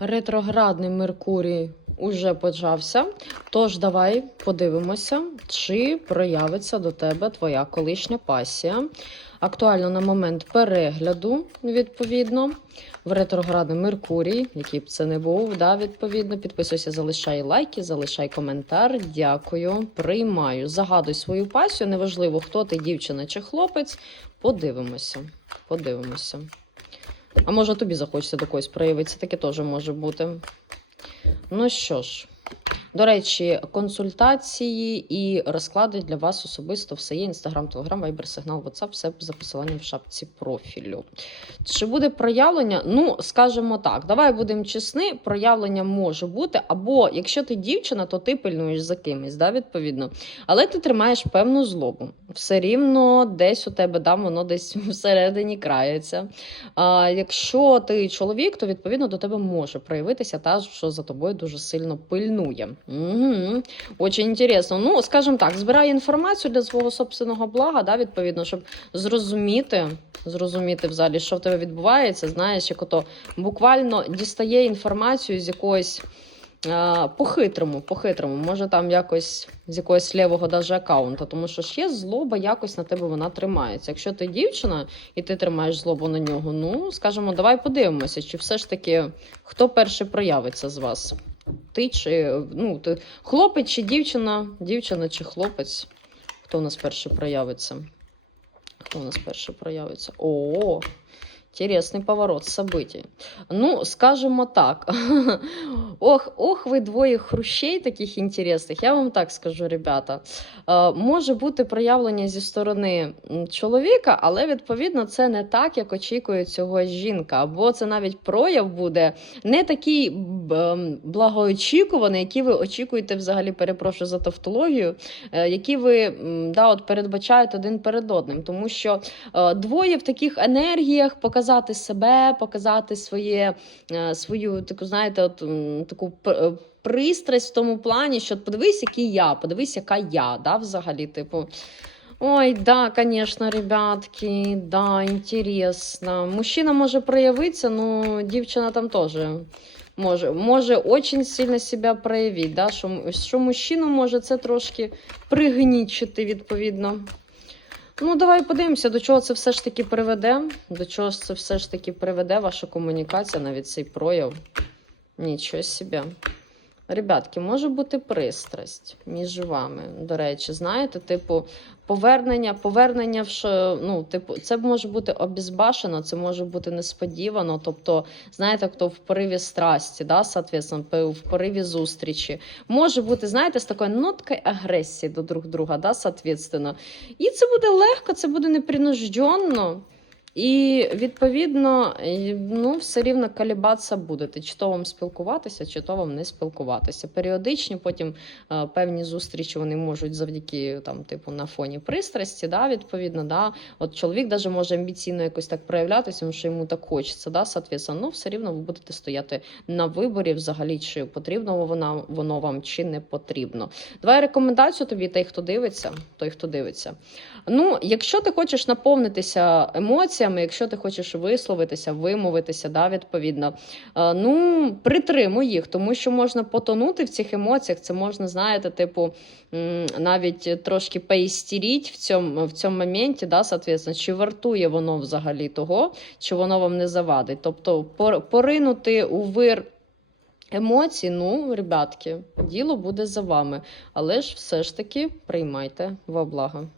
Ретроградний Меркурій уже почався. Тож давай подивимося, чи проявиться до тебе твоя колишня пасія. Актуально на момент перегляду, відповідно, в ретроградний Меркурій, який б це не був, да, відповідно. Підписуйся, залишай лайки, залишай коментар. Дякую. Приймаю. Загадуй свою пасію. Неважливо, хто ти, дівчина чи хлопець. Подивимося. Подивимося. А може тобі захочеться до когось проявитися, таке теж може бути. Ну що ж, до речі, консультації і розклади для вас особисто все є. Інстаграм, Телеграм, Вайбер, Сигнал, Ватсап, все за посиланням в шапці профілю. Чи буде проявлення? Ну, скажімо так, давай будемо чесні, проявлення може бути, або якщо ти дівчина, то ти пильнуєш за кимось, да, відповідно. Але ти тримаєш певну злобу. Все рівно десь у тебе да, воно десь всередині крається. А якщо ти чоловік, то відповідно до тебе може проявитися та, що за тобою дуже сильно пильнує. Угу. Очень інтересно. Ну, скажімо так, збирає інформацію для свого собственного блага, да, відповідно, щоб зрозуміти, зрозуміти взагалі, що в тебе відбувається. Знаєш, як ото буквально дістає інформацію з якоїсь. По-хитрому, по-хитрому, може там якось з якогось лівого даже аккаунта, тому що є злоба, якось на тебе вона тримається. Якщо ти дівчина і ти тримаєш злобу на нього, ну скажімо, давай подивимося, чи все ж таки хто перший проявиться з вас? Ти чи ну, ти, хлопець чи дівчина, дівчина чи хлопець? Хто у нас перший проявиться? Хто у нас перший проявиться? О, Интересный поворот событий. Ну, скажімо так. ох, ох, ви двоє хрущей таких інтересних. Я вам так скажу, ребята. Е, може бути проявлення зі сторони чоловіка, але відповідно це не так, як очікує цього жінка. Або це навіть прояв буде не такий ем, благоочікуваний, який ви очікуєте взагалі, перепрошую за тавтологію, е, які ви да, от передбачаєте один перед одним. Тому що е, двоє в таких енергіях показати себе, показати своє, е, свою таку, знаєте, от, таку е, пристрасть в тому плані, що подивись, який я, подивись, яка я, да, взагалі, типу. Ой, да, конечно, ребятки, да, интересно. Мужчина може проявитися, ну, дівчина там теж може, може очень сильно себе проявити, да, що, що мужчину може це трошки пригнічити, відповідно. Ну, давай подивимося, до чого це все ж таки приведе. До чого це все ж таки приведе ваша комунікація, навіть цей прояв. Нічого собі. Ребятки, може бути пристрасть між вами. До речі, знаєте, типу, повернення, повернення в що, ну, типу, це може бути обізбашено, це може бути несподівано. Тобто, знаєте, хто в пориві страсті, да, соответственно, в пориві зустрічі. Може бути, знаєте, з такою ноткою агресії до друг друга, да, соответственно. І це буде легко, це буде непринужденно. І відповідно, ну, все рівно колібатися будете, чи то вам спілкуватися, чи то вам не спілкуватися. Періодичні потім е, певні зустрічі вони можуть завдяки там, типу, на фоні пристрасті, да, відповідно, да. От чоловік даже може амбіційно якось так проявлятися, тому що йому так хочеться, да, соответственно, ну, все рівно ви будете стояти на виборі взагалі, чи потрібно воно, воно вам, чи не потрібно. Давай рекомендацію тобі, той, хто дивиться, той, хто дивиться. Ну, якщо ти хочеш наповнитися емоціями, якщо ти хочеш висловитися, вимовитися, да, відповідно, е, ну притримуй їх, тому що можна потонути в цих емоціях. Це можна, знаєте, типу, навіть трошки поістеріть в цьому, в цьому моменті, да, соответственно, чи вартує воно взагалі того, чи воно вам не завадить. Тобто пор- поринути у вир. Емоцій, ну, ребятки, діло буде за вами. Але ж все ж таки приймайте во благо.